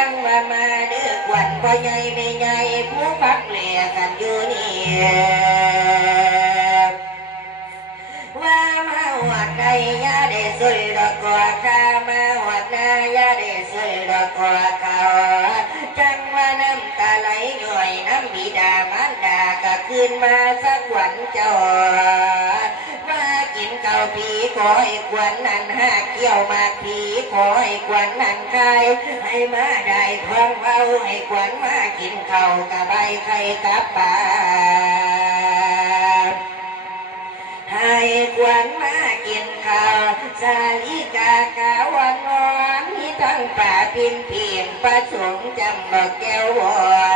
จังมาเดือกวันพ่อใหญ่ไม่ใหญ่ผู้พักเลียกันอยู่นี่ว่ามาวัดใดยาได้สวยดอกกัวข้ามาวัดนายาได้สวยดอกกัวเขาจังว่าน้ำตาไหลย่อยน้ำบิดามารดาก็ขึ้นมาสักวันเจ้าว่ากินเก่าผีขอให้ควันนั้นหาเกี่ยวมาผีขอให้ควันนั้นใครให้มาได้ท้องเบาให้ควันมากินเข่ากะใบไข่กับปลาให้ควันมากินข้าวสาลิกากาวันนอนมีทั้งป่าพินเพียงประสงค์จำบอกแก้วว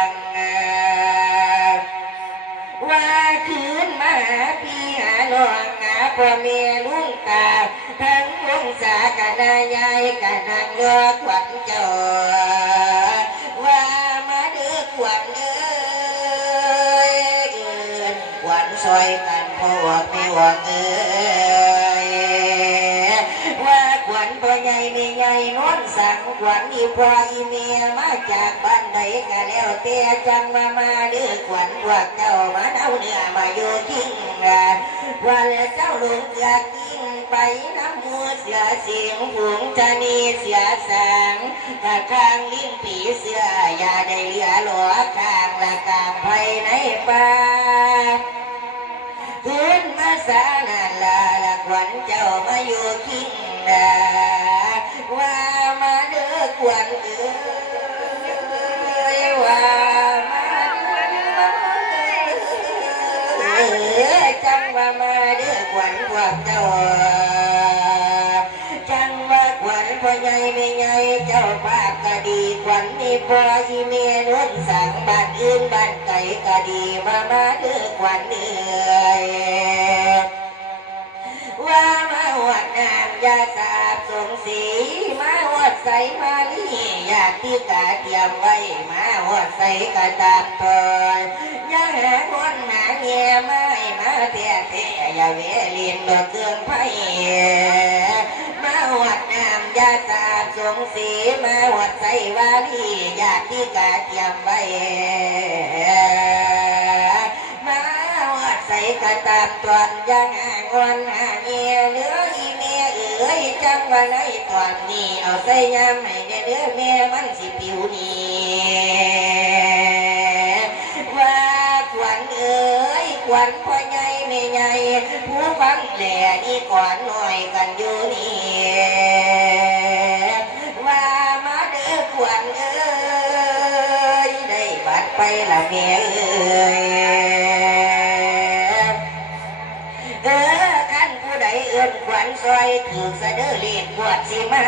งว่าคืนมาหาพี่หาน้องหาพ่อแม่ลุงตาทั้งวงศากันนายายกันนางเลือกขวัญเจ้าว่ามาเดือขวัญเอ้ยเกินขวัญซอยกันพวกไม่หวังเอ้ยว่าขวัญพ่อใหญ่ไม่ใหญ่นอนสั่งขวัญอีพ่ออีเมียมาจากบ้านใดกันแล้วเตี้ยจังมาเดือขวัญพวกเจ้ามาเอาเนื้อมาอยู่ทิ้งว่าแล้วเจ้าลุงอยากกินไปน้ำมือเสียเสียงผงจะนีเสียแสงกะข้างลิ้นผีเสื้ออย่าได้เหลือหลอข้างละกลางภายในป่าพื้นมาสานาละขวัญเจ้ามาอยู่ทิ้งว่ามาเด้อขวัญเอ้ยว่าจังว่ามาเดือขวัญพวกเจ้าจังว่าขวัญพ่อใหญ่ไม่ใหญ่เจ้าภาพก็ดีขวัญนี่พ่ออีเมียนวนสั่งบ้านอื่นบ้านไกลก็ดีมาเดือขวัญเอ้ยว่ามาวัดน้ำยาสาบสงสีมาวัดใสมาลีอยากที่กาเตรียมไว้มาวัดใสกะตามตอนอย่าหาคนหาเงียไม่มาเตี้ยอย่าเวลินดอกเครื่องไผ่มาวัดน้ำยาสาบสงสีมาวัดใสวาลีอยากที่กาเตรียมไว้ใส่กระตามตอนยังหางอนหาเงียเนื้ออีเมียเอ๋ยจังว่าในตอนนี้เอาใส่ยามให้เนื้อแม่มันสิผิวนี้ว่าขวัญเอ๋ยขวัญพ่อใหญ่แม่ใหญ่ผู้ฟังแหล่นี่ก่อนหน่อยกันอยู่นี่ว่ามาเด้อขวัญเอ๋ยได้บัดไปละแม่เอ๋ยขั้นผู้ใดเอื้อนขวัญซอยถือเสด็จเลียดปวดสิมา